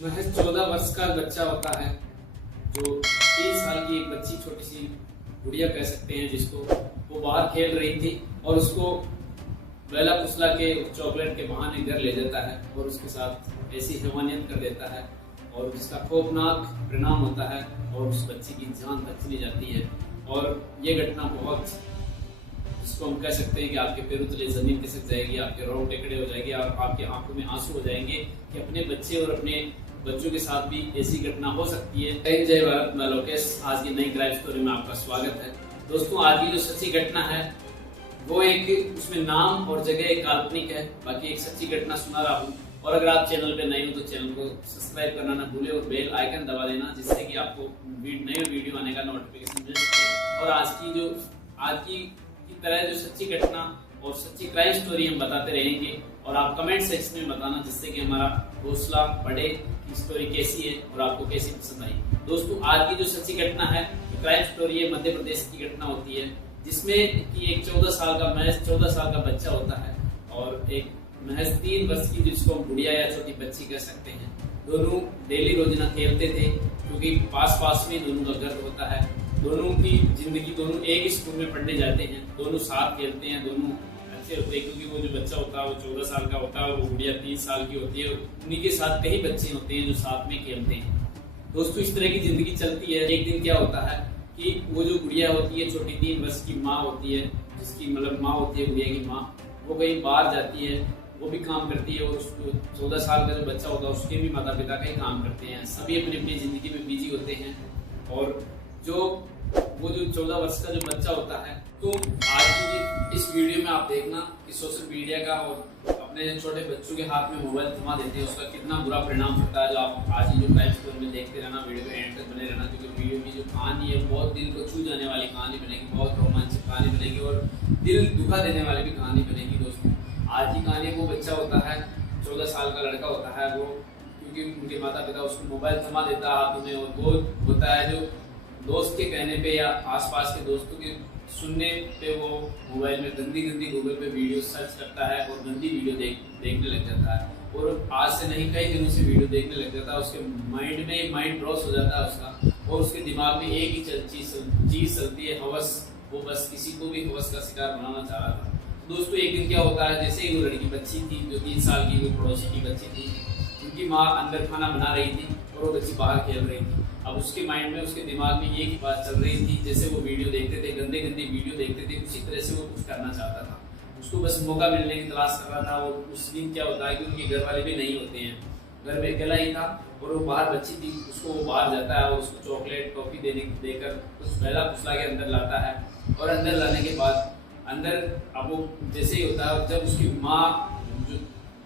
महज 14 वर्ष का बच्चा होता है जो 3 साल की एक बच्ची, छोटी सी गुड़िया कह सकते हैं जिसको, वो बाहर खेल रही थी और उसको बेला फुसला के चॉकलेट के बहाने घर ले जाता है और उसके साथ ऐसी हैवानियत कर देता है और जिसका खौफनाक परिणाम होता है और उस बच्ची की जान तक चली जाती है। और ये घटना बहुत, जिसको हम कह सकते हैं कि आपके पैरों तले जमीन खिसक जाएगी, आपके रोंगटे खड़े हो जाएंगे और आपकी आंखों में आंसू हो जाएंगे कि अपने बच्चे और अपने बच्चों के साथ भी ऐसी घटना हो सकती है। जय भारत, मैं लोकेश। आज की नई क्राइम स्टोरी में आपका स्वागत है। दोस्तों, आज की जो सच्ची घटना है वो एक, उसमें नाम और जगह एक काल्पनिक है, बाकी एक सच्ची घटना सुना रहा हूँ। और अगर आप चैनल पे नए हो तो चैनल को सब्सक्राइब करना ना भूले और बेल आइकन दबा देना, जिससे कि आपको नए वीडियो आने का नोटिफिकेशन मिल सके। और आज की तरह जो सच्ची घटना और सच्ची क्राइम स्टोरी हम बताते रहेंगे और आप कमेंट सेक्शन में बताना, जिससे कि हमारा हौसला बढ़े कि स्टोरी कैसी है और आपको कैसी पसंद आई। दोस्तों, आज की जो सच्ची घटना है, क्राइम स्टोरी है, मध्य प्रदेश की घटना होती है, जिसमें कि एक 14 साल का बच्चा होता है और एक महज 3 वर्ष की, जिसको हम गुड़िया या छोटी बच्ची कह सकते हैं। दोनों डेली रोजाना खेलते थे क्योंकि पास में दोनों का घर होता है। दोनों की जिंदगी, दोनों एक स्कूल में पढ़ने जाते हैं, दोनों साथ खेलते हैं, दोनों अच्छे होते हैं क्योंकि वो जो बच्चा होता है वो 14 साल का होता है और वो गुड़िया 3 साल की होती है। उन्हीं के साथ कई बच्चे होते हैं जो साथ में खेलते हैं। दोस्तों, इस तरह की जिंदगी चलती है। एक दिन क्या होता है कि वो जो गुड़िया होती है, छोटी 3 वर्ष की माँ होती है, जिसकी मतलब माँ होती है गुड़िया की माँ, वो कहीं बाहर जाती है, वो भी काम करती है और उसको 14 साल का जो बच्चा होता है उसके भी माता पिता का ही काम करते हैं। सभी अपनी अपनी जिंदगी में बिजी होते हैं। और वो जो 14 वर्ष का जो बच्चा होता है, तो आज की इस वीडियो में आप देखना कि सोशल मीडिया का और अपने छोटे बच्चों के हाथ में मोबाइल थमा देते हैं, उसका कितना बुरा परिणाम होता है। जो आप आज की जो क्राइम स्टोरी में देखते रहना, वीडियो में एंड तक बने रहना, क्योंकि वीडियो की जो कहानी है बहुत दिल को छू जाने वाली कहानी बनेगी, बहुत रोमांचक कहानी बनेगी और दिल दुखा देने वाली भी कहानी बनेगी। दोस्तों, आज की कहानी, वो बच्चा होता है, 14 साल का लड़का होता है, वो क्योंकि उनके माता पिता उसको मोबाइल थमा देता है हाथों में, और वो होता है जो दोस्त के कहने पे या आसपास के दोस्तों के सुनने पे वो मोबाइल में गंदी गूगल पे वीडियो सर्च करता है और गंदी वीडियो देखने लग जाता है। और आज से नहीं, कई दिनों से वीडियो देखने लग जाता है। उसके माइंड क्रॉस हो जाता है उसका, और उसके दिमाग में एक ही चीज चलती है, हवस। वो बस किसी को भी हवस का शिकार बनाना चाह रहा था। दोस्तों, एक दिन क्या होता है, जैसे ही वो लड़की बच्ची थी जो 3 साल की, वो पड़ोसी की बच्ची थी, उनकी माँ अंदर खाना बना रही थी और वो बच्ची बाहर खेल रही थी। अब उसके माइंड में, उसके दिमाग में ये की बात चल रही थी, जैसे वो वीडियो देखते थे, गंदे वीडियो देखते थे, उसी तरह से वो कुछ करना चाहता था। उसको बस मौका मिलने की तलाश कर रहा था। और उस दिन क्या होता है कि उनके घर वाले भी नहीं होते हैं, घर में अकेला ही था और वो बाहर बच्ची थी, उसको वो बाहर जाता है और उसको चॉकलेट टॉफी देकर कुछ बेला फुसला के अंदर लाता है। और अंदर लाने के बाद अब वो जैसे ही होता है, जब उसकी माँ, जो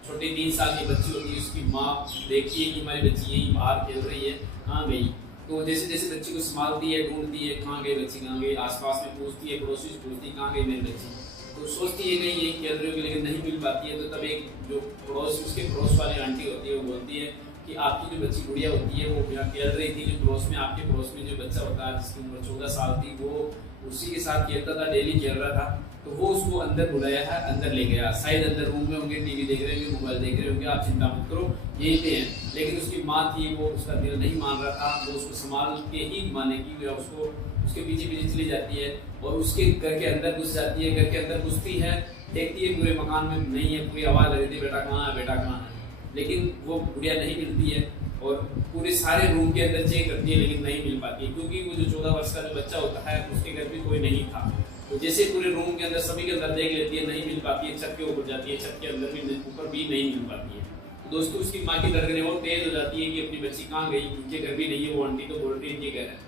छोटी 3 साल की बच्ची होती है, उसकी माँ देखती है कि हमारी बच्ची यही बाहर खेल रही है, कहाँ गई। तो जैसे जैसे बच्ची को संभालती है, ढूंढती है, कहाँ गई बच्ची, कहाँ गई, आसपास में पूछती है, पड़ोसी से पूछती है, कहाँ गई मेरी बच्ची। तो सोचती है कहीं यही खेल रही होगी, लेकिन नहीं मिल पाती है। तो तब एक जो उसके पड़ोस वाली आंटी होती है, वो बोलती है कि आपकी जो बच्ची गुड़िया होती है वो यहाँ खेल रही थी, जो पड़ोस में, आपके पड़ोस में जो बच्चा होता है जिसकी उम्र 14 साल थी, वो उसी के साथ खेलता था, डेली खेल रहा था। तो वो उसको अंदर बुलाया है, अंदर ले गया। शायद अंदर रूम में होंगे, टीवी देख रहे होंगे, मोबाइल देख रहे होंगे, आप चिंता मत करो, यहीं पे है। लेकिन उसकी माँ थी, वो उसका दिल नहीं मान रहा था, वो उसको संभाल के ही मानेगी, उसको उसके पीछे चली जाती है और उसके घर के अंदर घुस जाती है। घर के अंदर घुसती है, देखती है पूरे मकान में नहीं है, पूरी आवाज लग रही थी, बेटा कहाँ है, बेटा कहाँ है। लेकिन वो गुड़िया नहीं मिलती है और पूरे सारे रूम के अंदर चेक करती है, लेकिन नहीं मिल पाती है, क्योंकि वो जो 14 वर्ष का जो बच्चा होता है उसके घर में कोई नहीं था। तो जैसे पूरे रूम के अंदर, सभी के अंदर देख लेती है, नहीं मिल पाती है, छत के ऊपर जाती है, छत के अंदर भी, ऊपर भी नहीं मिल पाती है। तो दोस्तों, उसकी माँ की धड़कनें और तेज हो जाती है कि अपनी बच्ची कहाँ गई, उनके घर भी नहीं है। वो आंटी तो बोल रही है इनके घर है,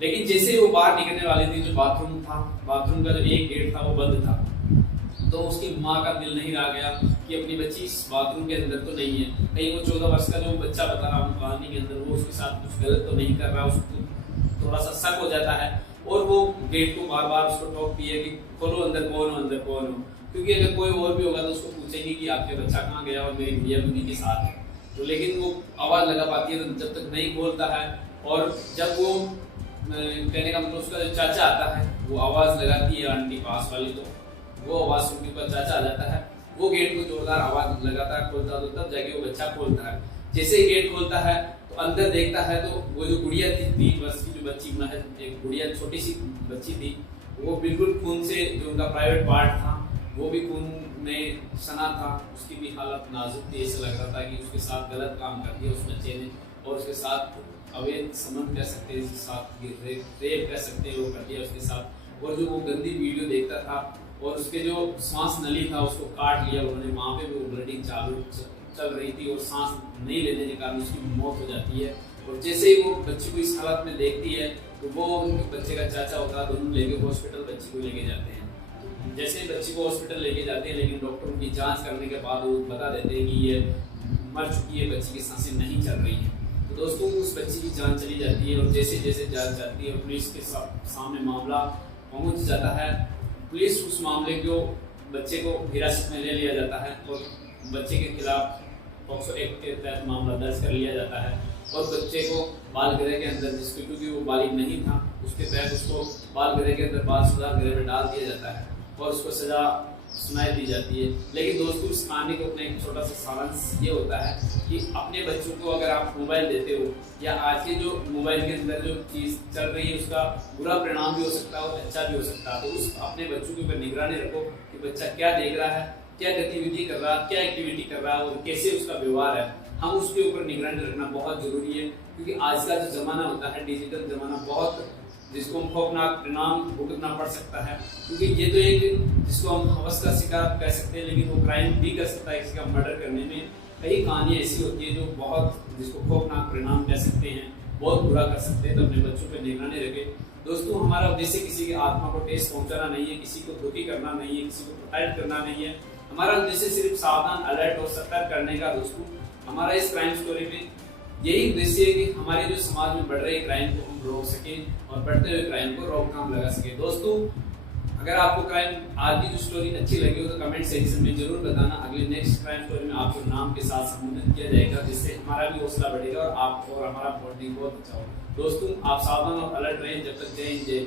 लेकिन जैसे वो बाहर निकलने वाली थी, जो बाथरूम था, बाथरूम का जो एक गेट था वो बंद था। तो उसकी माँ का दिल नहीं रह गया कि अपनी बच्ची इस बाथरूम के अंदर तो नहीं है, कहीं वो 14 वर्ष का जो बच्चा बता रहा हूँ कहानी के अंदर, वो उसके साथ कुछ गलत तो नहीं कर रहा। उसको थोड़ा सा शक हो जाता है और वो गेट को बार बार उसको टोकती है कि खोलो, अंदर कौन हो, अंदर कौन हो। क्योंकि अगर कोई और भी होगा तो उसको पूछेगी कि आपके बच्चा कहाँ गया और मेरी गुड़िया उन्हीं के साथ है। तो लेकिन वो आवाज लगा पाती है, तो जब तक नहीं खोलता है। और जब वो, कहने का मतलब, उसका जो चाचा आता है, वो आवाज लगाती है आंटी पास वाली, तो वो आवाज सुन के ऊपर चाचा आ जाता है। वो गेट को जोरदार आवाज लगाता है, खोलता, तो तब जाके वो बच्चा खोलता है। जैसे ही गेट खोलता है तो अंदर देखता है तो वो जो गुड़िया थी 3 वर्ष की जो बच्ची, महज एक गुड़िया छोटी सी बच्ची थी, वो बिल्कुल खून से, जो उनका प्राइवेट पार्ट था वो भी खून में सना था, उसकी भी हालत नाजुक थी। ऐसा लग रहा था कि उसके साथ गलत काम कर दिया उस बच्चे ने और उसके साथ अवैध संबंध कह सकते हैं, उसके साथ रेप कह सकते हैं, वो कर दिया उसके साथ। और जो वो गंदी वीडियो देखता था और उसके जो सांस नली था उसको काट लिया उन्होंने, वहाँ पे भी वो ब्लडिंग चालू चल रही थी और सांस नहीं लेने के कारण उसकी मौत हो जाती है। और जैसे ही वो बच्ची को इस हालत में देखती है तो वो उनके बच्चे का चाचा होता है, दोनों लेके हॉस्पिटल बच्ची को लेके जाते हैं। जैसे ही बच्ची को हॉस्पिटल लेके जाते हैं, लेकिन डॉक्टर उनकी जांच करने के बाद वो बता देते हैं कि ये मर चुकी है, बच्ची की सांसें नहीं चल रही हैं। तो दोस्तों उस बच्ची की जान चली जाती है और जैसे जैसे जांच जाती है पुलिस के सामने मामला पहुंच जाता है। पुलिस उस मामले को, बच्चे को हिरासत में ले लिया जाता है और बच्चे के खिलाफ पॉक्सो एक्ट के तहत मामला दर्ज कर लिया जाता है और बच्चे को बाल गृह के अंदर, जिसके क्योंकि वो बालिग नहीं था, उसके तहत उसको बाल गृह के अंदर बाल सुधार गृह में डाल दिया जाता है और उसको सजा सुनाई दी जाती है। लेकिन दोस्तों इस कहानी को अपना एक छोटा सा सारांश ये होता है कि अपने बच्चों को अगर आप मोबाइल देते हो या आज के जो मोबाइल के अंदर जो चीज़ चल रही है उसका बुरा परिणाम भी हो सकता है और अच्छा भी हो सकता है, तो उस अपने बच्चों के ऊपर निगरानी रखो कि बच्चा क्या देख रहा है, क्या गतिविधि कर रहा है, क्या एक्टिविटी कर रहा है और कैसे उसका व्यवहार है। हम उसके ऊपर निगरानी रखना बहुत जरूरी है क्योंकि आज का जो जमाना होता है डिजिटल जमाना, बहुत जिसको हम खौफनाक परिणाम भुगतना पड़ सकता है क्योंकि ये तो एक जिसको हम हवस का शिकार कह सकते हैं, लेकिन वो क्राइम भी कर सकता है। किसी का मर्डर करने में कई कहानियां ऐसी होती है जो बहुत, जिसको खौफनाक परिणाम कह सकते हैं, बहुत बुरा कर सकते हैं। तो अपने बच्चों पर निगरानी रखें। दोस्तों हमारा उद्देश्य किसी की आत्मा को ठेस पहुंचाना नहीं है, किसी को दुखी करना नहीं है, किसी को प्रोटेक्ट करना नहीं है। हमारा उद्देश्य सिर्फ सावधान, अलर्ट और सतर्क करने का। दोस्तों हमारा इस क्राइम स्टोरी में यही उद्देश्य है कि हमारे जो समाज में बढ़ रहे क्राइम को हम रोक सकें और बढ़ते हुए क्राइम को रोकथाम लगा सके। दोस्तों अगर आपको क्राइम आज की जो स्टोरी अच्छी लगी हो तो कमेंट सेक्शन में जरूर बताना। अगले नेक्स्ट क्राइम स्टोरी में आपको नाम के साथ संबोधित किया जाएगा, जिससे हमारा भी हौसला बढ़ेगा और आप और हमारा बॉन्डिंग बहुत अच्छा होगा। दोस्तों आप सावधान और अलर्ट रहें। जब तक जय हिंद जय